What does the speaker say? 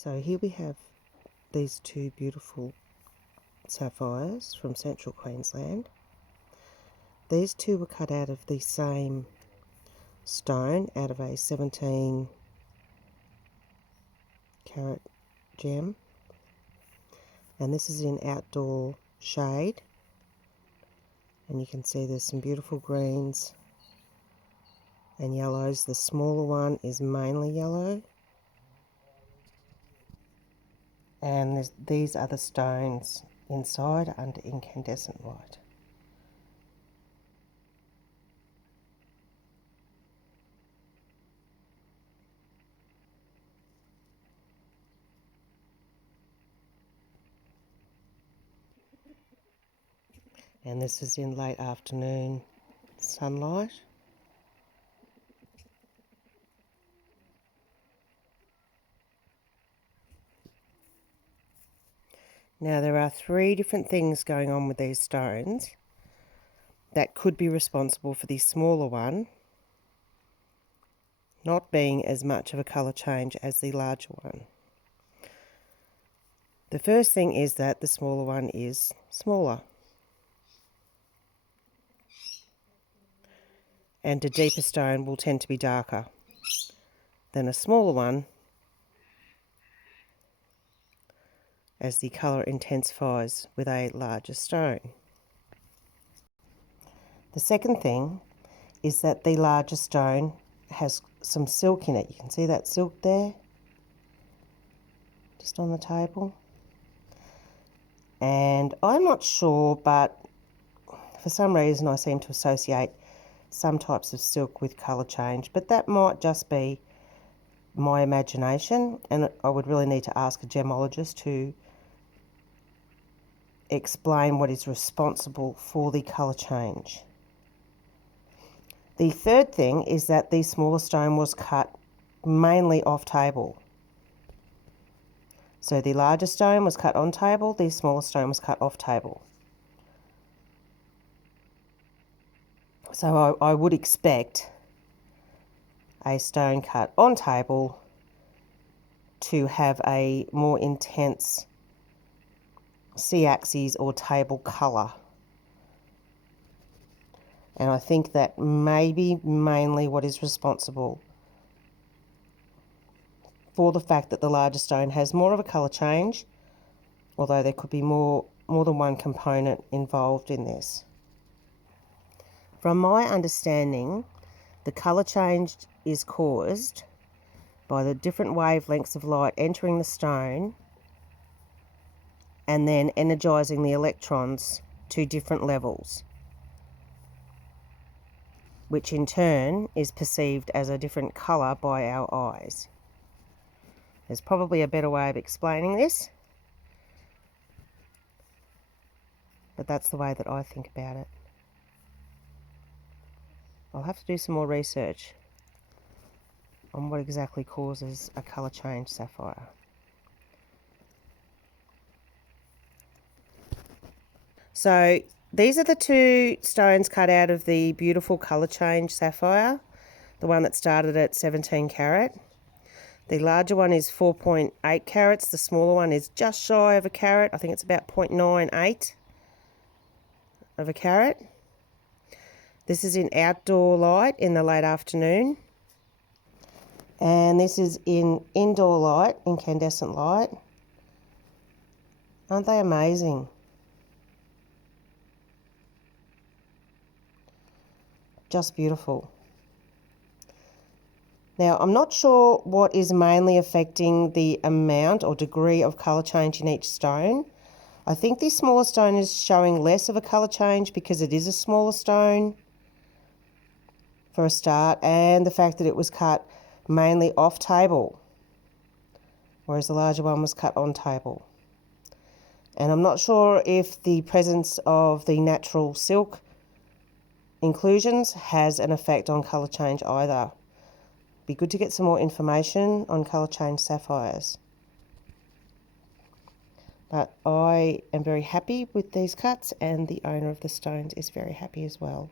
So here we have these two beautiful sapphires from central Queensland. These two were cut out of the same stone, out of a 17 carat gem, and this is in outdoor shade, and you can see there's some beautiful greens and yellows. The smaller one is mainly yellow, and these are the stones inside under incandescent light. And this is in late afternoon sunlight. Now there are three different things going on with these stones that could be responsible for the smaller one not being as much of a colour change as the larger one. The first thing is that the smaller one is smaller, and a deeper stone will tend to be darker than a smaller one as the colour intensifies with a larger stone. The second thing is that the larger stone has some silk in it. You can see that silk there, just on the table. And I'm not sure, but for some reason I seem to associate some types of silk with colour change, but that might just be my imagination, and I would really need to ask a gemologist to explain what is responsible for the colour change. The third thing is that the smaller stone was cut mainly off table. So the larger stone was cut on table, the smaller stone was cut off table. So I would expect a stone cut on table to have a more intense C-axis or table colour. And I think that may be mainly what is responsible for the fact that the larger stone has more of a colour change, although there could be more than one component involved in this. From my understanding, the colour change is caused by the different wavelengths of light entering the stone and then energising the electrons to different levels, which in turn is perceived as a different colour by our eyes. There's probably a better way of explaining this, but that's the way that I think about it. I'll have to do some more research on what exactly causes a colour change sapphire. So these are the two stones cut out of the beautiful colour change sapphire, the one that started at 17 carat. The larger one is 4.8 carats, the smaller one is just shy of a carat. I think it's about 0.98 of a carat. This is in outdoor light in the late afternoon. And this is in indoor light, incandescent light. Aren't they amazing? Just beautiful. Now, I'm not sure what is mainly affecting the amount or degree of colour change in each stone. I think the smaller stone is showing less of a colour change because it is a smaller stone for a start, and the fact that it was cut mainly off table, whereas the larger one was cut on table. And I'm not sure if the presence of the natural silk inclusions has an effect on colour change either. Be good to get some more information on colour change sapphires. But I am very happy with these cuts, and the owner of the stones is very happy as well.